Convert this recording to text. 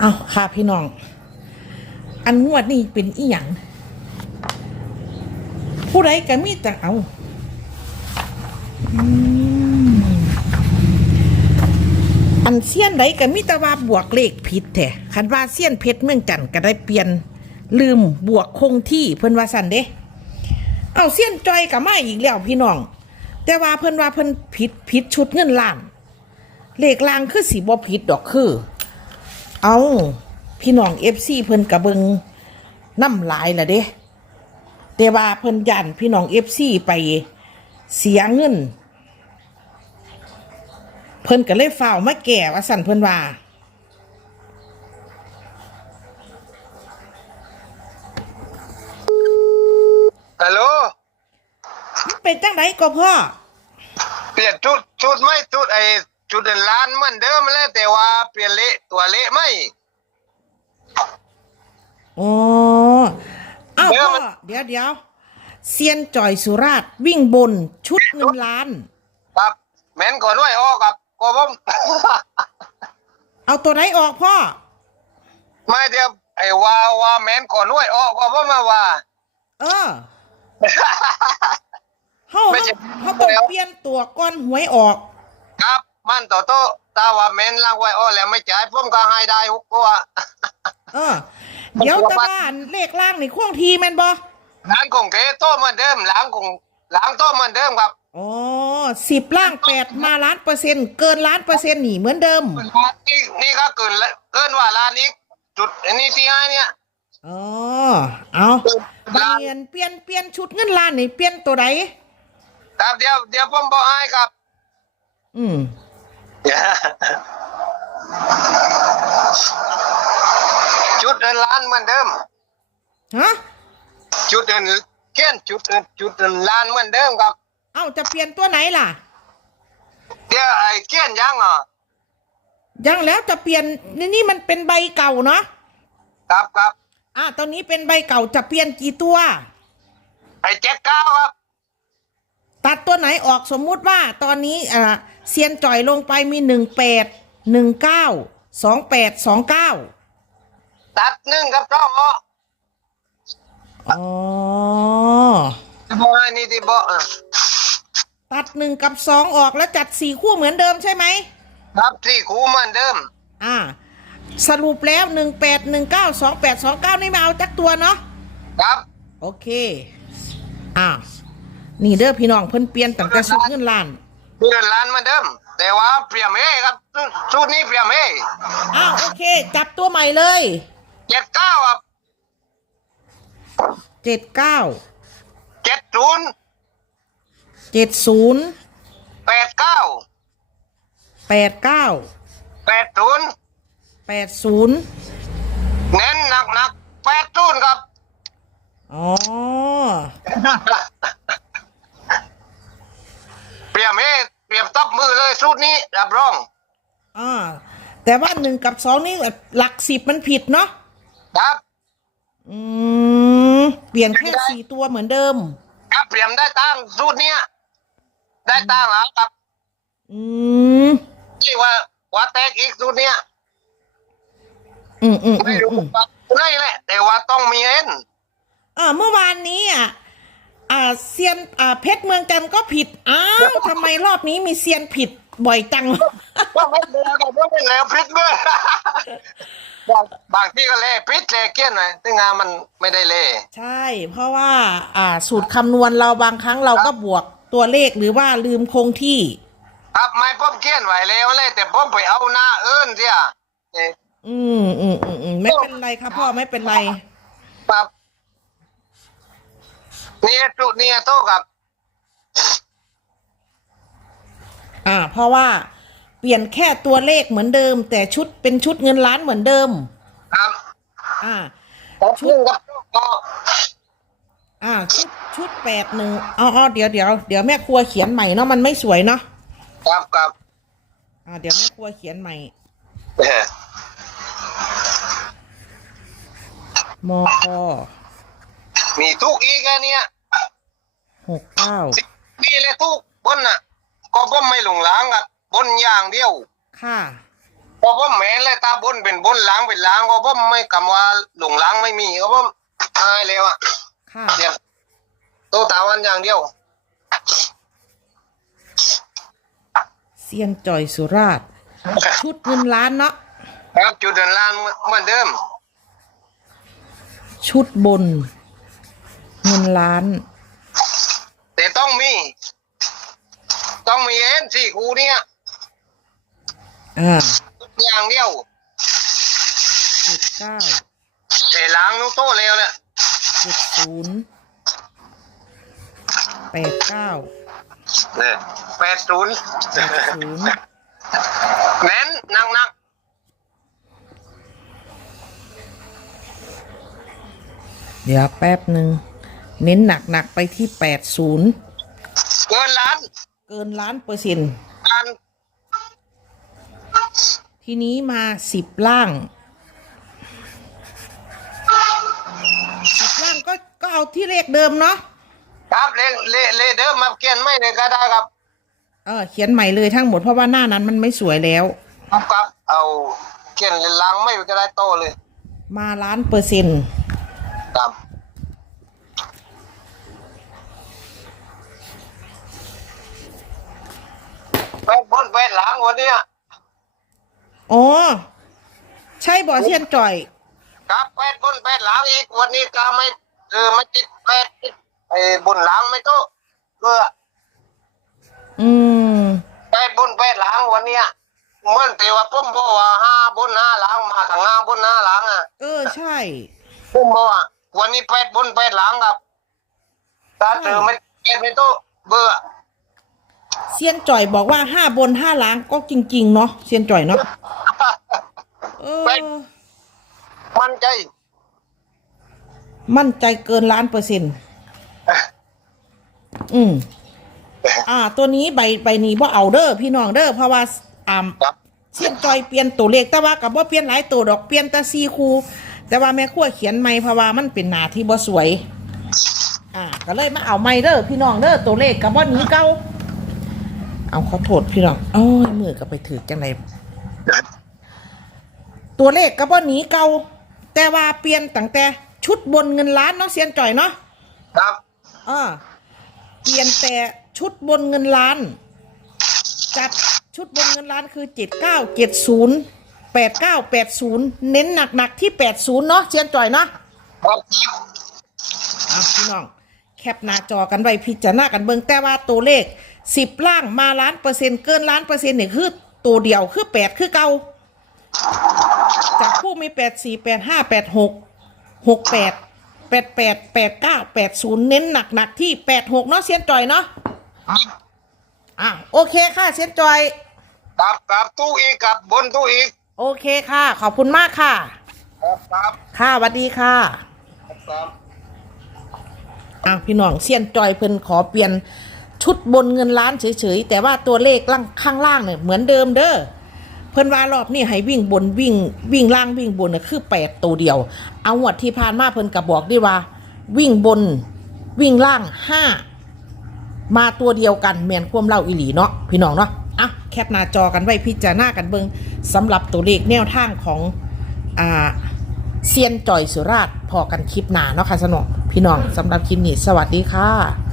เอาค่ะพี่น้อง อันงวดนี้เป็นอีหยังผู้ใดก็มีแต่เอาอันเสี้ยนใดก็มีแต่ว่าบวกเลขผิดแท้คันว่าเสี้ยนเพชรเมืองจันก็ได้เปลี่ยนลืมบวกคงที่เพิ่นว่าสันเด้ เอาเสี้ยนจอยกับมาอีกแล้วพี่น้อง แต่ว่าเพิ่นว่าเพิ่นผิดผิดชุดเงินล้าน เลขลางคือสีบ่ผิดดอกคือ เอาพี่น้องเอฟซีเพิ่นกระเบิงน้ำหลายละเด้แต่ว่าเพิ่นยันพี่น้องเอฟซีไปเสียเงิน เพิ่นก็เลยฝ้าวมาแก่ว่าสั่นเพิ่นว่าฮัลโหลเป็นจังไดก็พ่อ เปลี่ยนชุดชุดไม่ชุดไอ ชุดเดินล้านเหมือนเดิมแล้วแต่ว่าเปลี่ยนเละตัวเละไม่อ๋ออ้าวเดี๋ยวพ่อมันเดี๋ยวเดี๋ยวเซียนจ่อยสุราษฎร์วิ่งบนชุดเงินล้าน ครับแม่นก่อนด้วยออกครับก็ผม เอาตัวไหนออกพ่อ ไม่เดียวไอ้ว่าว่าแม่นก่อนด้วยออกก็ผมมาว่า เออเฮาไม่ใช่ เฮาต้องเปลี่ยนตัวก้อนหวยออก ครับ มันต่อโตะตาว่าแม่นล่างไว้อ้อแล้วไม่จ่ายผมก็ให้ได้หกตัวเออ เดี๋ยวแตะบ้านเลขล่างนี่ข่วงทีแม่นบ่ร้านคงเกโตะเหมือนเดิมหลังคงหลังโตะเหมือนเดิมครับอ๋อสิบล่างแปดมาล้านเปอร์เซ็นต์เกินล้านเปอร์เซ็นต์นี่เหมือนเดิมนี่นี่ก็เกินละเกินว่าล้านอีกจุดอันนี้ที่ให้เนี่ยอ๋อเอาเปลี่ยนเปลี่ยนเปลี่ยนชุดเงินล้านนี่เปลี่ยนตัวใดครับเดี๋ยวเดี๋ยวผมบอกให้ครับ อืม จุดเดินล้านเหมือนเดิม ฮะ จุดเดินเขียนจุดเดินจุดเดินล้านเหมือนเดิมครับ เอาจะเปลี่ยนตัวไหนล่ะ เดี๋ยวไอ้เขียนยังอะยังแล้วจะเปลี่ยนนี่นี่มันเป็นใบเก่าเนาะ ครับครับอะตอนนี้เป็นใบเก่าจะเปลี่ยนกี่ตัว ไอ้เจ็ดเก้าครับ ตัดตัวไหนออกสมมุติว่าตอนนี้อ่าเซียนจ่อยลงไปมีหนึ่งแปดหนึ่งเก้าสองแปดสองเก้าตัดหนึ่งกับสองอะอ๋อจะบอกให้นี่ที่บอกอะตัดหนึ่งกับสองออกแล้วจัดสี่คู่เหมือนเดิมใช่ไหมครับที่คูเหมือนเดิม อ่า สรุปแล้วหนึ่งแปดหนึ่งเก้าสองแปดสองเก้านี่มาเอาจักตัวเนาะครับ โอเคอ่า นี่เด้อพี่น้องเพิ่นเปลี่ยนตั้งแต่ชุดเงินล้านเดินล้านเหมือนเดิม แต่ว่าเปลี่ยนเอครับชุดนี้เปลี่ยนเออ้าวโอเค จับตัวใหม่เลยเจ็ดเก้าครับเจ็ดเก้าเจ็ดศูนย์เจ็ดศูนย์แปดเก้าแปดเก้าแปดศูนย์แปดศูนย์เน้นหนักหนักๆแปดศูนย์ครับอ๋อ เปลี่ยนเอเปลี่ยนตับมือเลยชุดนี้รับรองอ่าแต่ว่าหนึ่งกับสองนี่หลักสิบมันผิดเนาะครับ อืมเปลี่ยนแค่สี่ตัวเหมือนเดิม ครับเปลี่ยนได้ตังค์สูตรเนี้ยได้ตังค์แล้วครับ อืมที่ว่าว่าแตกอีกสูตรเนี้ยอืมอืมอืไม่มรู้อืมว่าได้แหละแต่ว่าต้องมีเอ็นอ่าเมื่อวานนี้อะ อ่าเซียนอ่าเพชรเมืองจันทร์ก็ผิด อ้าวทำไมรอบนี้มีเซียนผิดบ่อยจังว่าไม่แล้วก็ไม่แล้วพริกด้วยบางบางที่ก็เล่พริกเล่เกี้ยนหน่อยซึ่งงานมันไม่ได้เล่ใช่ เพราะว่า อ่า สูตรคำนวณเราบางครั้งเราก็บวกตัวเลขหรือว่าลืมคงที่ ครับไม่ผมเกี้ยนไหวแล้วเลยแต่ผมไปเอาหน้าเอิ้นเสียนี่อืมอืมอืมอืมไม่เป็นไรครับพ่อไม่เป็นไร ครับ นี่จุดนี่โตครับ อ่า เพราะว่าเปลี่ยนแค่ตัวเลขเหมือนเดิม แต่ชุดเป็นชุดเงินล้านเหมือนเดิม ครับอ่าชุดครับก็อ่า ชุดชุดแปดหนึ่งอ๋ออ๋อเดี๋ยวเดี๋ยวเดี๋ยวแม่ครัวเขียนใหม่เนาะมันไม่สวยเนาะครับครับอ่าเดี๋ยวแม่ครัวเขียนใหม่เออมค มีทุกอีกแค่เนี้ยหกเก้ามีเลยทุกบนน่ะ ก็ผมไม่หลงหลางครับบนอย่างเดียว ค่ะพอผมแม่นเลยตาบนเป็นบนหล้างเป็นหล้างก็ผมไม่กำว่าหลงหล้างไม่มีก็ผมอายเลยอะค่ะเดี๋ยวโตตาวันอย่างเดียวเซียนจอยสุราษฎร์ชุดเงินล้านเนาะครับจุดเดินลานเหมือนเดิม ชุดบน เงินล้าน แต่ต้องมี ต้องมีเอ็นสี่คูเนี่ยอ่าอย่างเดียวเจ็ดเก้าแต่ล้างนุโตเร็วเนี่ยเจ็ดศูนย์แปดเก้าเนี่ยแปดศูนย์ศูนย์แน่นหนักหนักเดี๋ยวแป๊บหนึ่ง เน้นหนักหนักๆไปที่แปดศูนย์เกินล้าน เกินล้านเปอร์เซ็นต์ล้านทีนี้มาสิบล่างสิบล่างก็ก็เอาที่เลขเดิมเนาะครับเลเลเลเดิมมาเกียนไม่เลยก็ได้ครับ เออเขียนใหม่เลยทั้งหมดเพราะว่าหน้านั้นมันไม่สวยแล้วครับครับเอาเกียนล้างไม่ก็ได้โตเลย มาล้านเปอร์เซ็นต์ครับ แปดบนแปดหลังวันเนี้ยอ๋อใช่บ่อเชียนจ่อย ครับแปดบนแปดหลังอีกวันนี้ก็ไม่เออไม่ติดแปดติดไอ้บนหลังไม่โตเพื่ออืมแปดบนแปดหลังวันเนี้ยเหมื่อนแต่ว่าผมบอกว่าห้าบนห้าหลังมาข้างห้าบนห้าหลังอะเออใช่ ผมบอกว่าวันนี้แปดบนแปดหลังครับถ้าเจอไม่แปดไม่โตเบื่อ เซียนจ่อยบอกว่าห้าบนห้าล้างก็จริง ๆ เนาะเซียนจ่อยเนาะเออ มั่นใจ มั่นใจเกินล้านเปอร์เซ็นต์อืมอ่า ตัวนี้ใบใบนี้ว่าเอาเด้อพี่น้องเด้อเพราะว่าอ่าครับเซียนจอยเปลี่ยนตัวเลขแต่ว่ากับว่าเปลี่ยนหลายตัวดอกเปลี่ยนแต่ซีคู แต่ว่าแม่ขั้วเขียนไม่เพราะว่ามันเป็นหนาที่บ่สวย อ่า ก็เลยมาเอาไม่เด้อพี่น้องเด้อตัวเลขกับว่านี้เก่า เอาขอโทษพี่น้องโอ้ยมือก็ไปถือจังไรตัวเลขกับว่านี้เก่าแต่ว่าเปลี่ยนตั้งแต่ชุดบนเงินล้านเนาะเซียนจ่อยเนาะครับอ่าเปลี่ยนแต่ชุดบนเงินล้าน จัดชุดบนเงินล้านคือเจ็ดเก้าเจ็ดศูนย์แปดเก้าแปดศูนย์เน้นหนักหนักๆที่แปดศูนย์เนาะเชียนจ่อยเนาะครับอะพี่น้อง แคปหน้าจอกันไว้พิจารณากันเบิ่งแต่ว่าตัวเลข สิบล่างมาล้านเปอร์เซ็นต์เกินล้านเปอร์เซ็นต์เนี่ยคือตัวเดียวคือแปดคือเก่าจากผู้มีแปดสี่แปดห้าแปดหกหกแปดแปดแปดแปดเก้าแปดศูนย์เน้นหนักหนักๆที่แปดหกเนาะเชียนจ่อยเนาะอะโอเคค่ะเชฟจอยครับครับตู้อีกกับบนตู้อีก โอเคค่ะ ขอบคุณมากค่ะ ครับครับค่ะสวัสดีค่ะครับอะพี่น้องเซียนจอยเพิ่นขอเปลี่ยน ชุดบนเงินล้านเฉยๆ แต่ว่าตัวเลขล่างข้างล่างเนี่ยเหมือนเดิมเด้อเพิ่นว่ารอบนี้ให้วิ่งบนวิ่งวิ่งล่างวิ่งบนน่ะคือแปดตัวเดียว เอาหวดที่ผ่านมาเพิ่นก็บบอกได้ว่า วิ่งบนวิ่งล่างห้ามาตัวเดียวกันแมนควมเล่าอีหลีเนาะพี่น้องเนาะอะแคปหน้าจอกันไว้พิจารณากันเบิงสำหรับตัวเลขแนวทางของอ่าเซียนจ่อยสุราษฎร์พอกันคลิปหนาเนาะค่ะสนองพี่น้องสำหรับคลิปนี้สวัสดีค่ะ